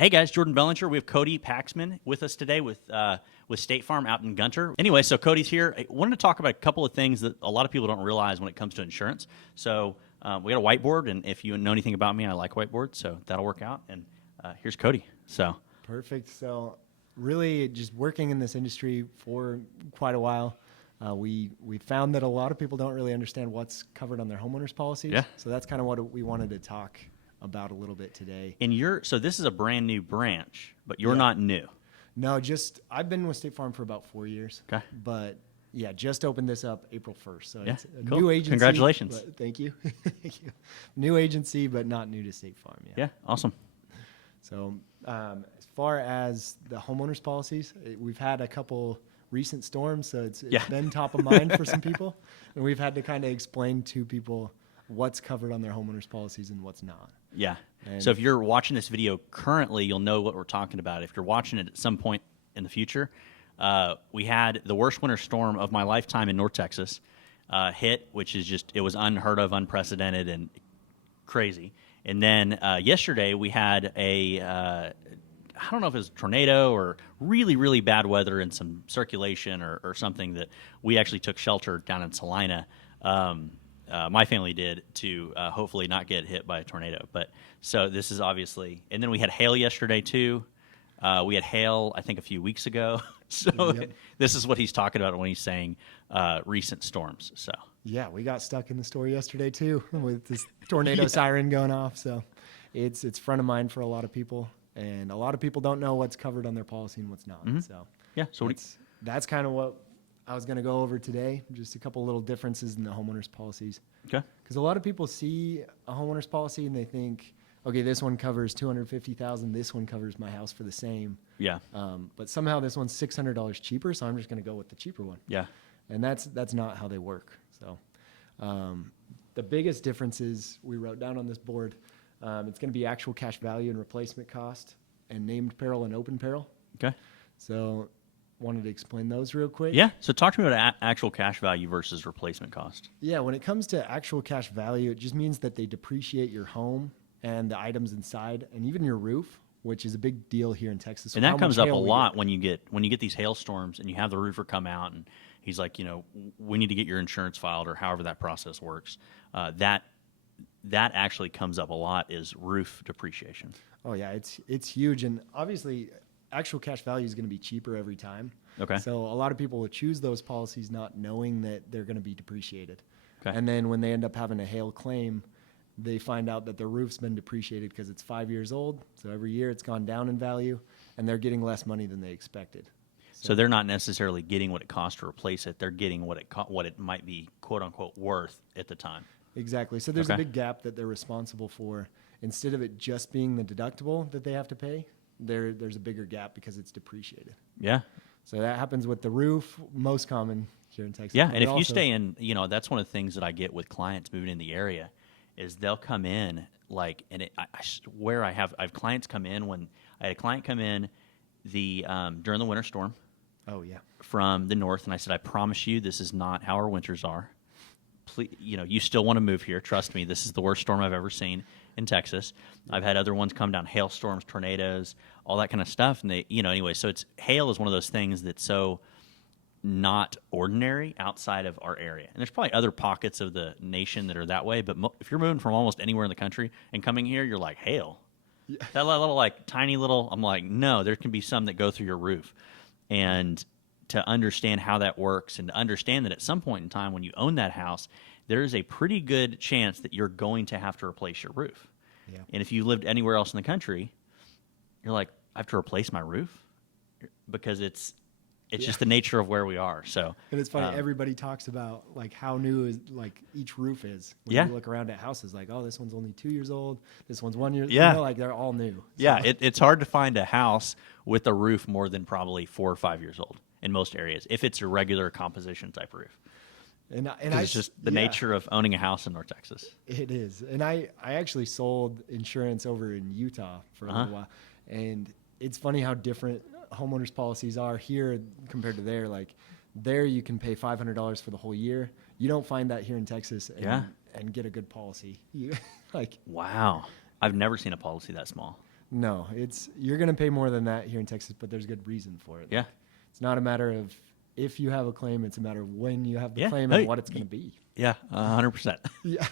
Hey guys, Jordan Bellinger. We have Cody Paxman with us today with State Farm out in Gunter. Anyway, so Cody's here. I wanted to talk about a couple of things that a lot of people don't realize when it comes to insurance. So we got a whiteboard, and if you know anything about me, I like whiteboards, so that'll work out. And here's Cody. So Perfect. So really just working in this industry for quite a while, we found that a lot of people don't really understand what's covered on their homeowners policies. Yeah. So that's kind of what we wanted to talk about a little bit today. and so this is a brand new branch, but you're not new. No, I've been with State Farm for about 4 years. Okay. But yeah, just opened this up April 1st. So Yeah, it's a cool. new agency. Congratulations. Thank you. Thank you. New agency, but not new to State Farm. Yeah, awesome. So as far as the homeowners policies, we've had a couple recent storms, so it's been top of mind for some people. And we've had to kind of explain to people what's covered on their homeowners policies and what's not. Yeah. And So if you're watching this video currently, you'll know what we're talking about. If you're watching it at some point in the future, we had the worst winter storm of my lifetime in North Texas hit, which is it was unheard of, unprecedented, and crazy. And then yesterday we had I don't know if it was a tornado or really, really bad weather and some circulation or something that we actually took shelter down in Salina. My family did to hopefully not get hit by a tornado. But so this is obviously, and then we had hail yesterday too. We had hail, I think, a few weeks ago. So this is what he's talking about when he's saying recent storms. So yeah, we got stuck in the store yesterday too with this tornado siren going off. So it's front of mind for a lot of people, and a lot of people don't know what's covered on their policy and what's not. So yeah, so that's kind of what I was going to go over today, just a couple little differences in the homeowners policies. Okay. Because a lot of people see a homeowners policy and they think, okay, this one covers $250,000, this one covers my house for the same. Yeah. But somehow this one's $600 cheaper, so I'm just going to go with the cheaper one. Yeah. And that's not how they work. So the biggest differences we wrote down on this board, it's going to be actual cash value and replacement cost, and named peril and open peril. Okay. So wanted to explain those real quick. Yeah. So talk to me about actual cash value versus replacement cost. Yeah, when it comes to actual cash value, it just means that they depreciate your home and the items inside, and even your roof, which is a big deal here in Texas. And that comes up a lot when you get these hailstorms and you have the roofer come out and he's like, we need to get your insurance filed, or however that process works. That actually comes up a lot, is roof depreciation. Oh yeah, it's huge, and obviously actual cash value is going to be cheaper every time. Okay. So a lot of people will choose those policies not knowing that they're going to be depreciated. Okay. And then when they end up having a hail claim, they find out that their roof's been depreciated because it's 5 years old. So every year it's gone down in value, and they're getting less money than they expected. So they're not necessarily getting what it costs to replace it. They're getting what it might be, quote unquote, worth at the time. Exactly. So there's a big gap that they're responsible for. Instead of it just being the deductible that they have to pay, there's a bigger gap because it's depreciated. Yeah. So that happens with the roof, most common here in Texas. Yeah, and if you stay in, that's one of the things that I get with clients moving in the area, is they'll come in I swear I have clients come in when I had a client come in during the winter storm. Oh yeah. From the north, and I said, I promise you, this is not how our winters are. Please, you still want to move here. Trust me, this is the worst storm I've ever seen in Texas. I've had other ones come down, hailstorms, tornadoes, all that kind of stuff. And anyway, so hail is one of those things that's so not ordinary outside of our area. And there's probably other pockets of the nation that are that way, but if you're moving from almost anywhere in the country and coming here, you're like, hail. Yeah. That little tiny little, I'm like, no, there can be some that go through your roof. And to understand how that works, and to understand that at some point in time when you own that house, there is a pretty good chance that you're going to have to replace your roof. Yeah. And if you lived anywhere else in the country, you're like, I have to replace my roof? Because it's just the nature of where we are. So, and it's funny, everybody talks about how new is each roof is. When you look around at houses, oh, this one's only 2 years old, this one's 1 year. Yeah. They're all new. So. Yeah, it's hard to find a house with a roof more than probably 4 or 5 years old in most areas, if it's a regular composition type roof. And it's just the nature of owning a house in North Texas. It is. And I actually sold insurance over in Utah for a little while, and it's funny how different homeowners policies are here compared to there. There you can pay $500 for the whole year. You don't find that here in Texas and get a good policy. Wow. I've never seen a policy that small. No, you're going to pay more than that here in Texas, but there's good reason for it. Yeah. It's not a matter of if you have a claim, it's a matter of when you have the Yeah. claim and what it's going to be. Yeah, 100%. Yeah.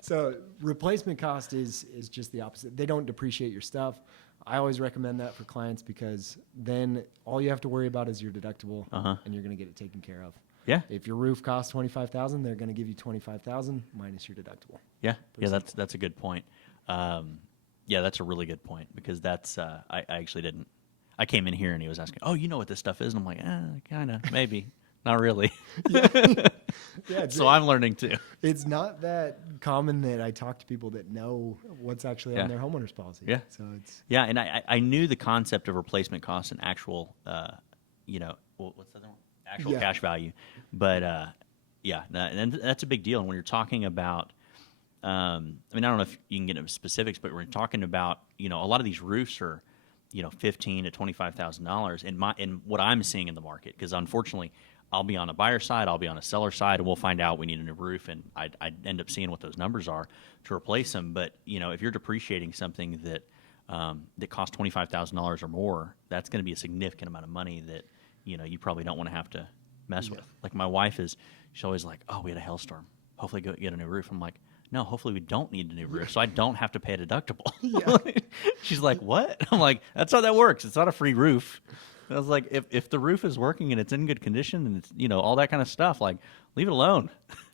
So replacement cost is just the opposite. They don't depreciate your stuff. I always recommend that for clients because then all you have to worry about is your deductible, and you're going to get it taken care of. Yeah. If your roof costs $25,000, they're going to give you $25,000 minus your deductible. Yeah. Yeah, that's a good point. Yeah, that's a really good point because that's I actually didn't. I came in here and he was asking, "Oh, you know what this stuff is?" And I'm like, kind of, maybe, not really. Yeah, so I'm learning too. It's not that common that I talk to people that know what's actually on their homeowner's policy. Yeah. So it's and I knew the concept of replacement cost and actual, what's the other one? Actual cash value, but and that's a big deal. And when you're talking about, I don't know if you can get into specifics, but we're talking about, a lot of these roofs are, $15,000 to $25,000 in what I'm seeing in the market. Because unfortunately, I'll be on a buyer side, I'll be on a seller side, and we'll find out we need a new roof, and I end up seeing what those numbers are to replace them. But if you're depreciating something that costs $25,000 or more, that's going to be a significant amount of money that you probably don't want to have to mess with. Like my wife she's always like, "Oh, we had a hailstorm. Hopefully, go get a new roof." I'm like, "No, hopefully we don't need a new roof, so I don't have to pay a deductible." She's like, "What?" I'm like, "That's how that works. It's not a free roof." I was like, if the roof is working and it's in good condition and it's all that kind of stuff, like leave it alone.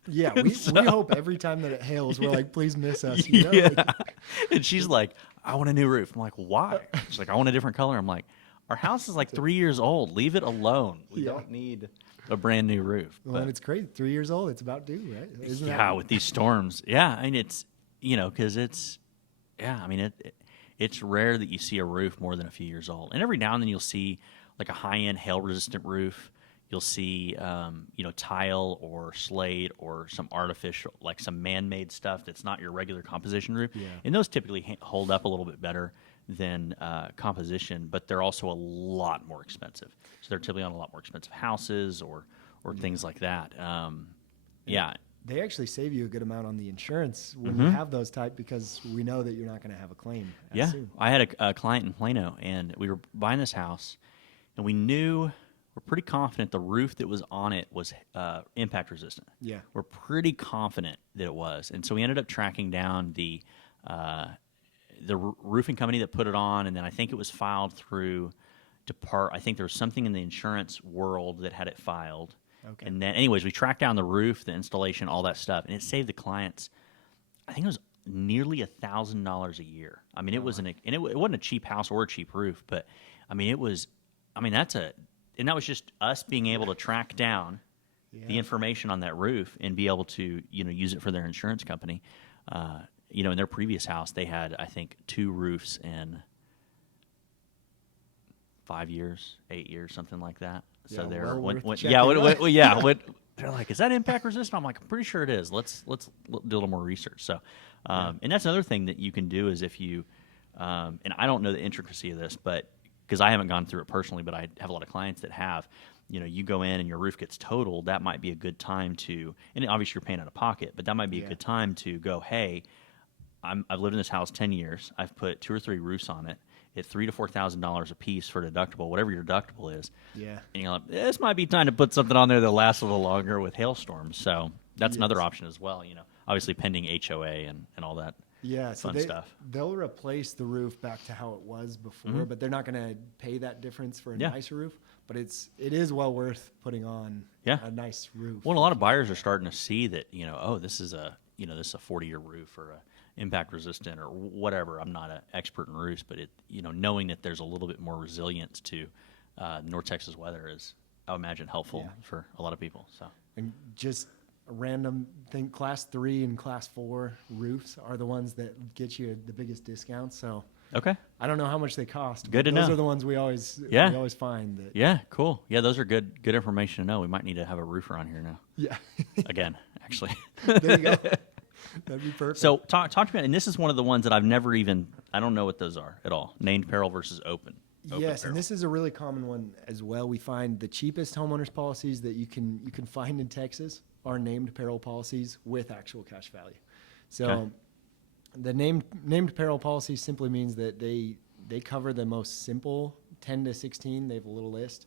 Yeah, we hope every time that it hails, we're like, "Please miss us." And she's like, "I want a new roof." I'm like, "Why?" She's like, "I want a different color." I'm like, "Our house is like 3 years old. Leave it alone. We don't need a brand new roof." Well, and it's crazy. 3 years old. It's about due, right? Isn't that with these storms. Yeah, I mean it's because it's rare that you see a roof more than a few years old, and every now and then you'll see like a high-end hail-resistant roof. You'll see tile or slate or some artificial, like some man-made stuff that's not your regular composition roof, and those typically hold up a little bit better than composition, but they're also a lot more expensive. So they're typically on a lot more expensive houses or things like that. They actually save you a good amount on the insurance when you have those type because we know that you're not going to have a claim soon. I had a client in Plano, and we were buying this house, and we're pretty confident the roof that was on it was impact resistant. Yeah. We're pretty confident that it was. And so we ended up tracking down the roofing company that put it on, and then I think it was filed through I think there was something in the insurance world that had it filed. Okay. And then anyways, we tracked down the roof, the installation, all that stuff, and it saved the clients, I think it was nearly $1,000 a year. I mean, it wasn't a cheap house or a cheap roof, but I mean, that was just us being able to track down the information on that roof and be able to, use it for their insurance company. In their previous house, they had, I think, 2 roofs in 5 years, 8 years, something like that. So they're they're like, "Is that impact resistant?" I'm like, "I'm pretty sure it is. Let's do a little more research." So, and that's another thing that you can do is if you, and I don't know the intricacy of this, but because I haven't gone through it personally, but I have a lot of clients that have. You go in and your roof gets totaled. That might be a good time to, and obviously you're paying out of pocket, but that might be a good time to go, "Hey, I've lived in this house 10 years. I've put 2 or 3 roofs on it. It's $3,000 to $4,000 a piece for deductible, whatever your deductible is." Yeah. And you're like, this might be time to put something on there that lasts a little longer with hailstorms. So that's another option as well. Obviously pending HOA and all that. Yeah, so stuff. They'll replace the roof back to how it was before, but they're not going to pay that difference for a nicer roof. But it is well worth putting on a nice roof. Well, a lot of buyers are starting to see that this is a 40-year roof or a impact resistant or whatever. I'm not an expert in roofs, but knowing that there's a little bit more resilience to North Texas weather is, I would imagine, helpful for a lot of people. So, and just a random thing, Class 3 and Class 4 roofs are the ones that get you the biggest discounts. So, okay, I don't know how much they cost. Good to know. Those are the ones we always find. That cool. Yeah, those are good information to know. We might need to have a roofer on here now. Yeah, again, actually. There you go. That'd be perfect. So talk to me, and this is one of the ones that I've never I don't know what those are at all. Named peril versus open. Yes, and this is a really common one as well. We find the cheapest homeowners policies that you can find in Texas are named peril policies with actual cash value. So The named peril policy simply means that they cover the most simple 10 to 16. They have a little list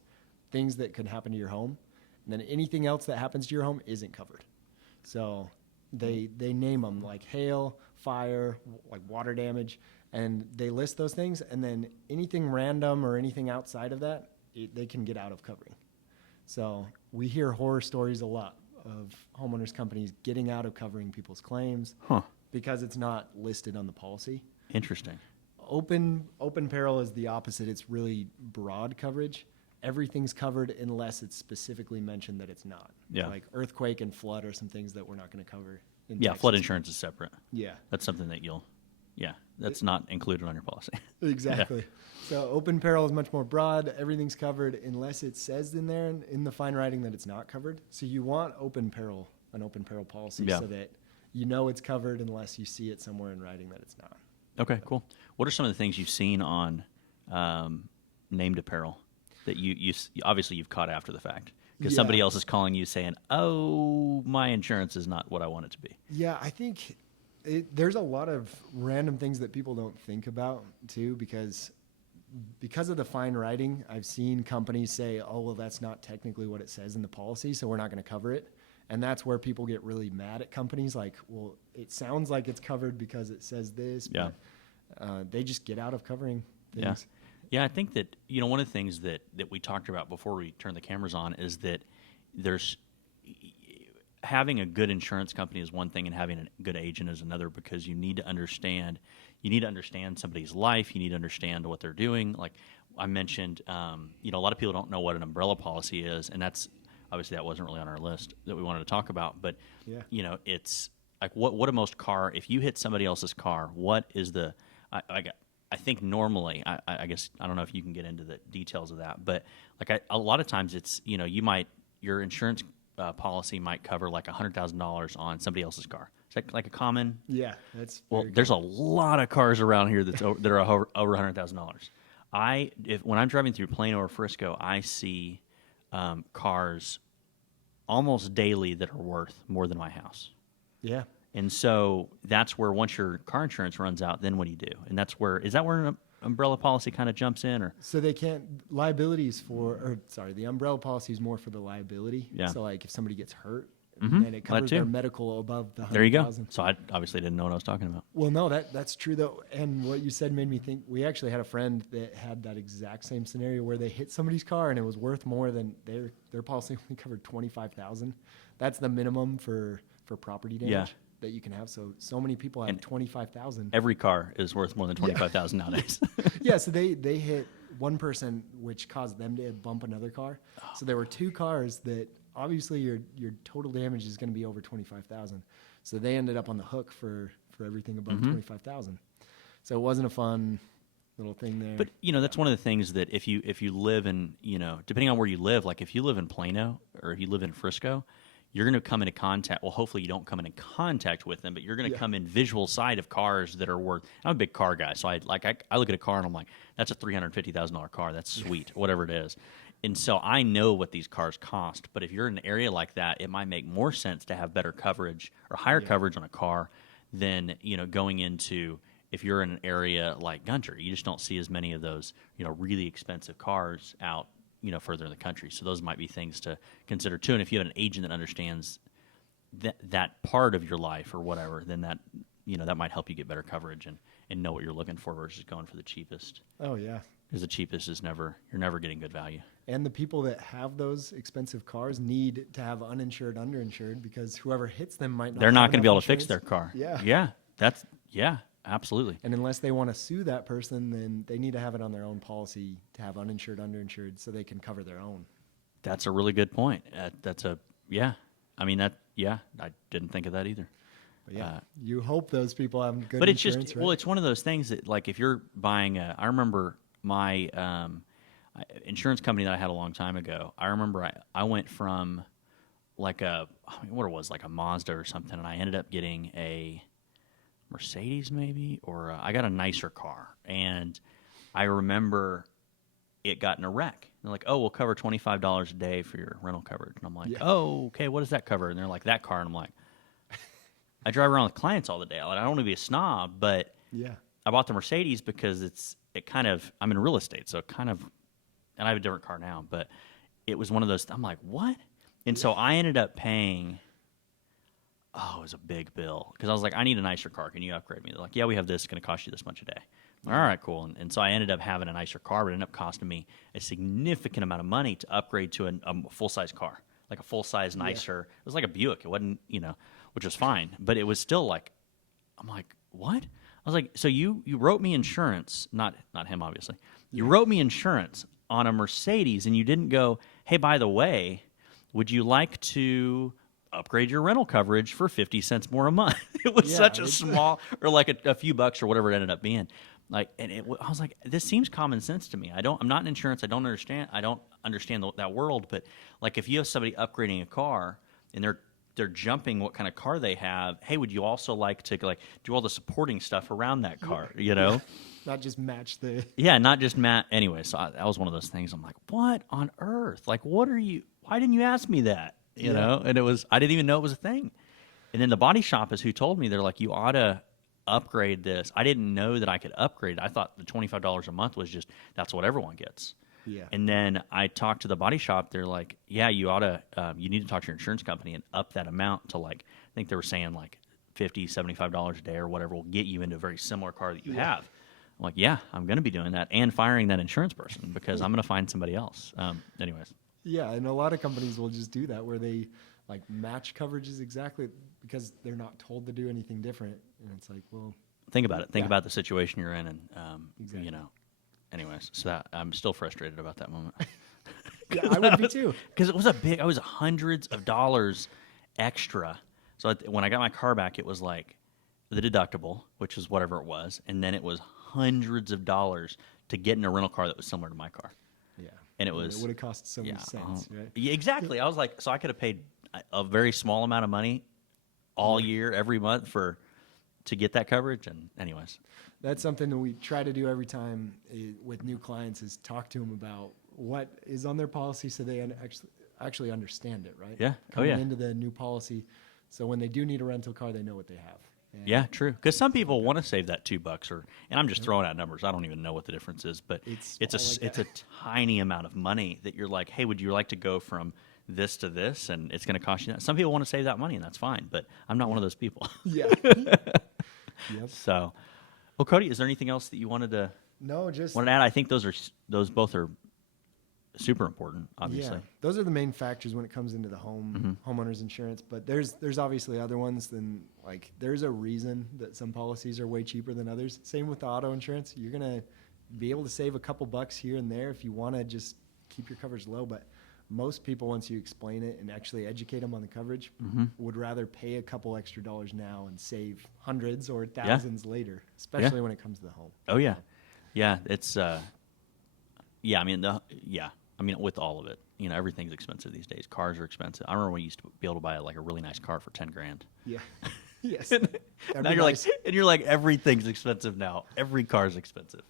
things that could happen to your home, and then anything else that happens to your home isn't covered. So they name them like hail, fire, like water damage, and they list those things. And then anything random or anything outside of that, they can get out of covering. So we hear horror stories a lot of homeowners companies getting out of covering people's claims because it's not listed on the policy. Interesting. Open peril is the opposite. It's really broad coverage. Everything's covered unless it's specifically mentioned that it's not. Yeah. Like earthquake and flood are some things that we're not going to cover. Yeah, Texas. flood insurance is separate. Yeah. That's something that that's not included on your policy. Exactly. Yeah. So open peril is much more broad. Everything's covered unless it says in there in the fine writing that it's not covered. So you want an open peril policy so that you know it's covered unless you see it somewhere in writing that it's not. Okay, cool. What are some of the things you've seen on named apparel that you obviously you've caught after the fact? Because somebody else is calling you saying, "Oh, my insurance is not what I want it to be." Yeah, I think there's a lot of random things that people don't think about too, because of the fine writing. I've seen companies say, "Oh, well, that's not technically what it says in the policy, so we're not going to cover it." And that's where people get really mad at companies. Like, well, it sounds like it's covered because it says this, but they just get out of covering things. Yeah, I think that, one of the things that we talked about before we turned the cameras on is that there's having a good insurance company is one thing and having a good agent is another, because you need to understand somebody's life. You need to understand what they're doing. Like I mentioned, a lot of people don't know what an umbrella policy is, and that's obviously that wasn't really on our list that we wanted to talk about. But it's like what a most car. If you hit somebody else's car, what is the I think normally, I guess, I don't know if you can get into the details of that, but like a lot of times it's, your insurance policy might cover like $100,000 on somebody else's car. Is that like a common? Yeah, that's there's a lot of cars around here that are over $100,000. When I'm driving through Plano or Frisco, I see cars almost daily that are worth more than my house. Yeah. And so that's where once your car insurance runs out, then what do you do? And is that where an umbrella policy kind of jumps in? Or so they can't, the umbrella policy is more for the liability. Yeah. So like if somebody gets hurt, then it covers their medical above the $100,000. There you go. So I obviously didn't know what I was talking about. Well, no, that's true though. And what you said made me think, we actually had a friend that had that exact same scenario where they hit somebody's car and it was worth more than their policy only covered $25,000. That's the minimum for property damage. Yeah. That you can have. So many people have 25,000. Every car is worth more than 25,000 nowadays. Yeah, so they hit one person, which caused them to bump another car. Oh. So there were two cars that obviously your total damage is going to be over 25,000. So they ended up on the hook for everything above 25,000. So it wasn't a fun little thing there. But that's one of the things that if you live in, depending on where you live, like if you live in Plano or if you live in Frisco, you're going to come into contact. Well, hopefully you don't come into contact with them, but you're going to come in visual sight of cars that are worth. I'm a big car guy, so I look at a car and I'm like, that's a $350,000 car. That's sweet, whatever it is. And so I know what these cars cost. But if you're in an area like that, it might make more sense to have better coverage or higher coverage on a car than going into. If you're in an area like Gunter, you just don't see as many of those really expensive cars out further in the country. So those might be things to consider too. And if you have an agent that understands that part of your life or whatever, then that might help you get better coverage and know what you're looking for versus going for the cheapest. Oh yeah. Because the cheapest is you're never getting good value. And the people that have those expensive cars need to have uninsured, underinsured, because whoever hits them might not. They're not going to be able to insurance. fix their car. Yeah. Yeah. Absolutely. And unless they want to sue that person, then they need to have it on their own policy to have uninsured, underinsured, so they can cover their own. That's a really good point. I didn't think of that either. But you hope those people have good but insurance, it's just, right? well, it's one of those things that, like, if you're buying I remember my insurance company that I had a long time ago, I remember I went from like a Mazda or something, and I ended up getting a Mercedes maybe, or I got a nicer car, and I remember it got in a wreck. They're like, "Oh, we'll cover $25 a day for your rental coverage," and I'm like, "Oh, okay, what does that cover?" And they're like, "That car," and I'm like, I drive around with clients all the day. I don't want to be a snob, but Yeah. I bought the Mercedes because I'm in real estate, so and I have a different car now, but it was one of those, I'm like, what? And so I ended up paying, it was a big bill, because I was like, I need a nicer car. Can you upgrade me? They're like, yeah, we have this. It's going to cost you this much a day. All right, cool. And so I ended up having a nicer car, but it ended up costing me a significant amount of money to upgrade to a full-size car, like a full-size, nicer. It was like a Buick. It wasn't, which was fine, but it was still like, I'm like, what? I was like, so you wrote me insurance, not him, obviously. You wrote me insurance on a Mercedes, and you didn't go, hey, by the way, would you like to upgrade your rental coverage for 50 cents more a month? It was such a small, or like a few bucks or whatever it ended up being. Like, I was like, this seems common sense to me. I'm not in insurance. I don't understand that world. But like, if you have somebody upgrading a car and they're jumping what kind of car they have, hey, would you also like to like do all the supporting stuff around that car? Not just match the. Yeah, not just Matt. Anyway, so that was one of those things. I'm like, what on earth? Like, why didn't you ask me that? You know? And I didn't even know it was a thing. And then the body shop is who told me. They're like, you ought to upgrade this. I didn't know that I could upgrade. I thought the $25 a month was just, that's what everyone gets. Yeah. And then I talked to the body shop. They're like, yeah, you ought to, you need to talk to your insurance company and up that amount to like, I think they were saying like $50, $75 a day or whatever will get you into a very similar car that you have. I'm like, yeah, I'm going to be doing that and firing that insurance person because I'm going to find somebody else. Anyways. Yeah, and a lot of companies will just do that where they like match coverages exactly because they're not told to do anything different. And it's like, well, think about it. Think about the situation you're in, and exactly. Anyways, so I'm still frustrated about that moment. Yeah, I would be too. Because it was I was hundreds of dollars extra. So when I got my car back, it was like the deductible, which is whatever it was, and then it was hundreds of dollars to get in a rental car that was similar to my car. Yeah. And it was. It would have cost so many cents, right? Yeah, exactly. I was like, so I could have paid a very small amount of money all year, every month to get that coverage. And anyways. That's something that we try to do every time with new clients is talk to them about what is on their policy so they actually understand it, right? Yeah. Coming into the new policy. So when they do need a rental car, they know what they have. And yeah, true. Because some people want to save that $2 and I'm just throwing out numbers. I don't even know what the difference is, but it's a tiny amount of money that you're like, hey, would you like to go from this to this? And it's going to cost you that. Some people want to save that money and that's fine, but I'm not one of those people. Yeah. Yep. So, well, Cody, is there anything else that you wanted to? No, just wanted to add. I think those both are super important, obviously. Yeah, those are the main factors when it comes into the homeowners insurance. But there's obviously other ones. Then like there's a reason that some policies are way cheaper than others. Same with the auto insurance. You're gonna be able to save a couple bucks here and there if you want to just keep your coverage low. But most people, once you explain it and actually educate them on the coverage, would rather pay a couple extra dollars now and save hundreds or thousands later, especially when it comes to the home. Oh yeah, yeah. It's yeah. I mean, with all of it, everything's expensive these days. Cars are expensive. I remember when you used to be able to buy a really nice car for $10,000. Yeah. Yes. Now you're like, everything's expensive now. Every car's expensive.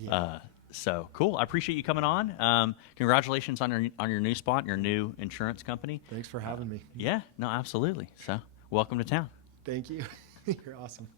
Yeah. So cool. I appreciate you coming on. Congratulations on your new spot and your new insurance company. Thanks for having me. Yeah. No, absolutely. So welcome to town. Thank you. You're awesome.